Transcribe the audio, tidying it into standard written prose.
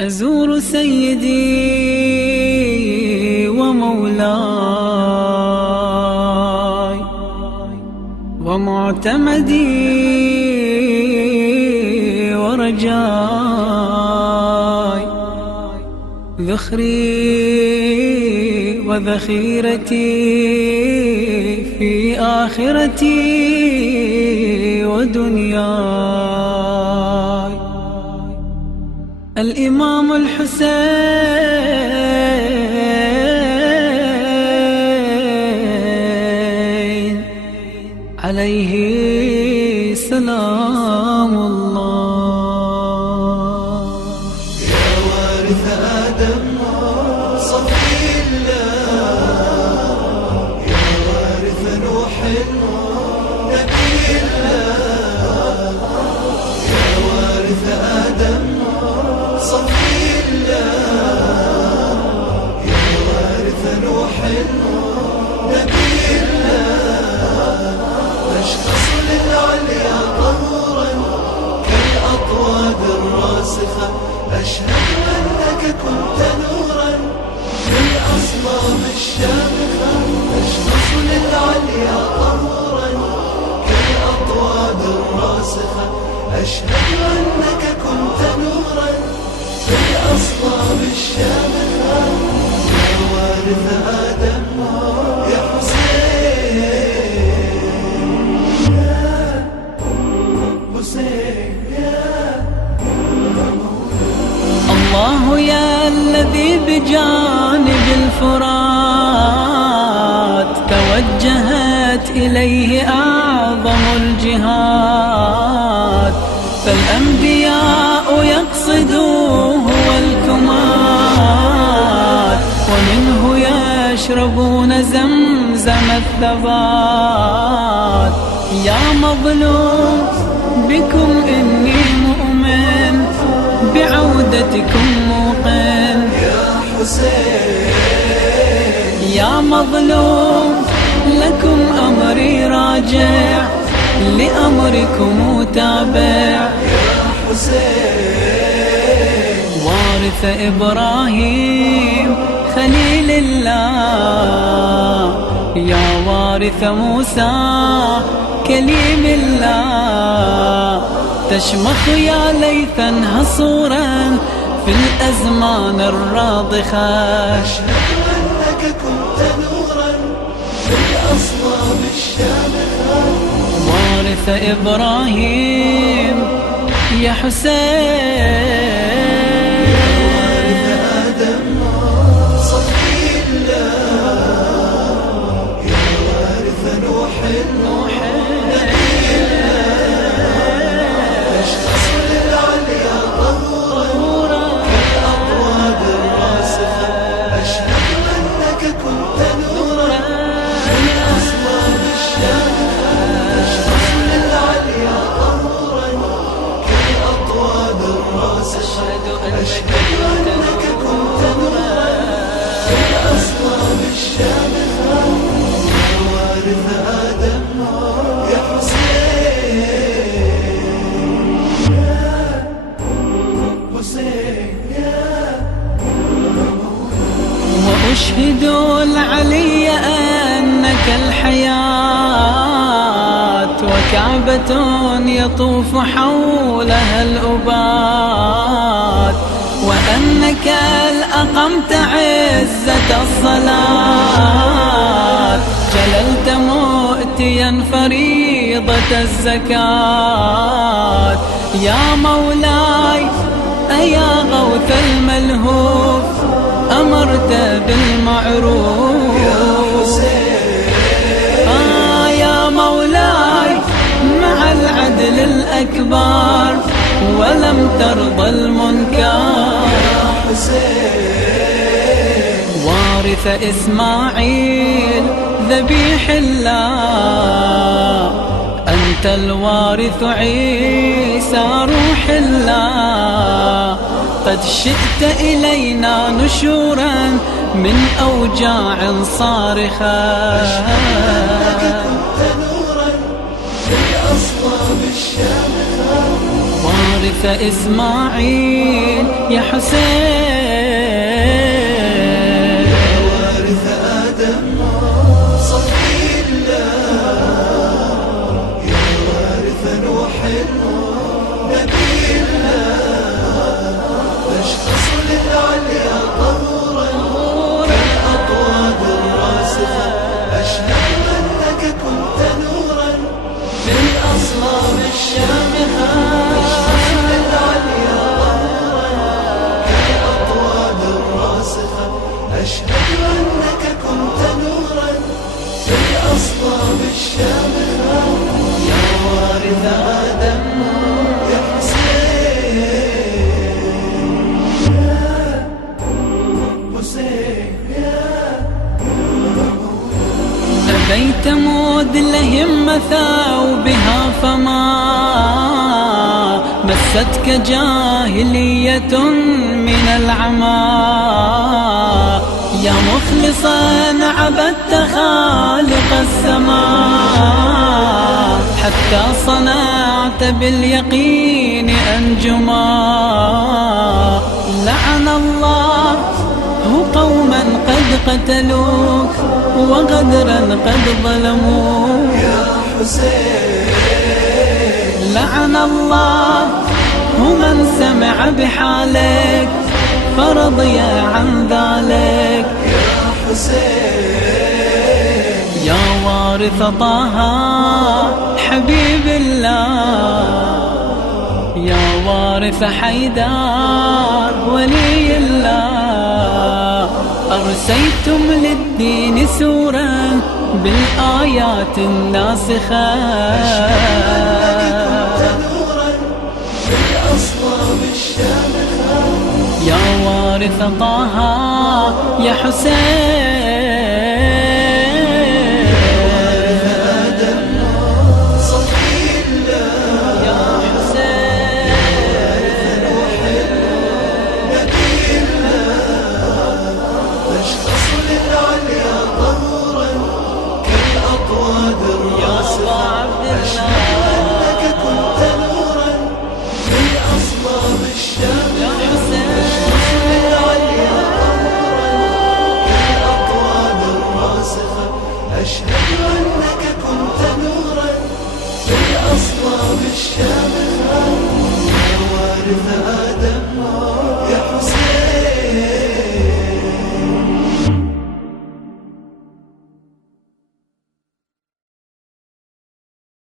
أزور سيدي ومولاي ومعتمدي ورجاي، ذخري وذخيرتي في آخرتي ودنياي. الإمام الحسين عليه سلام الله. يا وارث آدم صفي الله، يا وارث نوح نبي الله، يا وارث آدم صفي الله، يا وارث نوح نبي الله. تشخص للعليا طهورا كالأطواد الراسخة، أشهد أنك كنت نورا بالأصنام الشامخة. تشخص للعليا طهورا كالأطواد الراسخة، أشهد أنك كنت نورا بالأصنام الشامخة. يا وارث آدم يا حسين، يا حسين يا الله يا الذي بجانب الفرات توجهت إليه أعظم الجهاد، فالأنبياء يقصدوه والكمات، ومنه يشربون زمزم الثبات. يا مظلوم بكم إني مؤمن، بعودتكم موقن. يا حسين، يا مظلوم لكم أمري راجع، لأمركم تابع. يا حسين، وارث إبراهيم خليل الله، يا وارث موسى كليم الله. تشمخ يا ليثا هصورا في الأزمان الراضخة، أشهد أنك كنت نورا بالأصنام الشامخة. وارث إبراهيم يا حسين. وارث آدم صفي الله، يا وارث نوح نبي الله. تشخص للعليا طهورا كالأطواد الراسخة، أشهد أنك كنت نورا بالأصنام الشامخة. تشخص للعليا طهورا كالأطواد الراسخة، أشهد أنك كنت نورا بالأصنام الشامخة. يا وارث آدم يا حسين، يا حسين يا وأشهد العلي أنك الحياة، وكعبة يطوف حولها الأبات، وأنك الأقمت عزة الصلاة، جللت مؤتيا فريضة الزكاة. يا مولاي أيا غوث الملهوف، أمرت بالمعروف. يا مولاي مع العدل الأكبر، ولم ترضى المنكر. وارث إسماعيل ذبيح الله، أنت الوارث عيسى روح الله. قد شئت إلينا نشورا من أوجاع صارخة، كنت نورا بالأصنام الشامخة. وارث إسماعيل يا حسين، وارث آدم صفي الله، يا وارث نوح نبي الله، تشخص للعليا طهورا كالأطواد الراسخة، أشهد أنك كنت نورا بالأصلاب الشامخة، تشخص للعليا طهورا كالأطواد الراسخة، أشهد أنك كنت نورا بالأصلاب الشامخة، يا وارث آدم يا حسين أبيت مود لهم مثاوا بها فما مستك جاهلية من العمى، يا مخلصا عبدت خالق السماء حتى صنعت باليقين أنجما. لعن الله قوما قد قتلوك وغدرا قد ظلموك يا حسين، لعن الله من سمع بحالك فرضي عن ذلك يا حسين، يا وارث طه حبيب الله، يا وارث حيدر ولي الله، أرسيتم للدين سورا بالآيات الناسخة، كنت نورا بالأصلاب الشامخة، يا وارث طه يا حسين، آدم صفي الله، يا حسين، نبي الله، تشخص للعليا طهورا كالأطواد يا أبا الراسخة، عبد أشهد الله، أنك كنت نورا بالأصلاب الشامخة، يا حسين، للعليا طهورا كالأطواد الراسخة، أشهد أنك كنت نورا بالأصلاب الشامخة، يا وارث آدم يا حسين.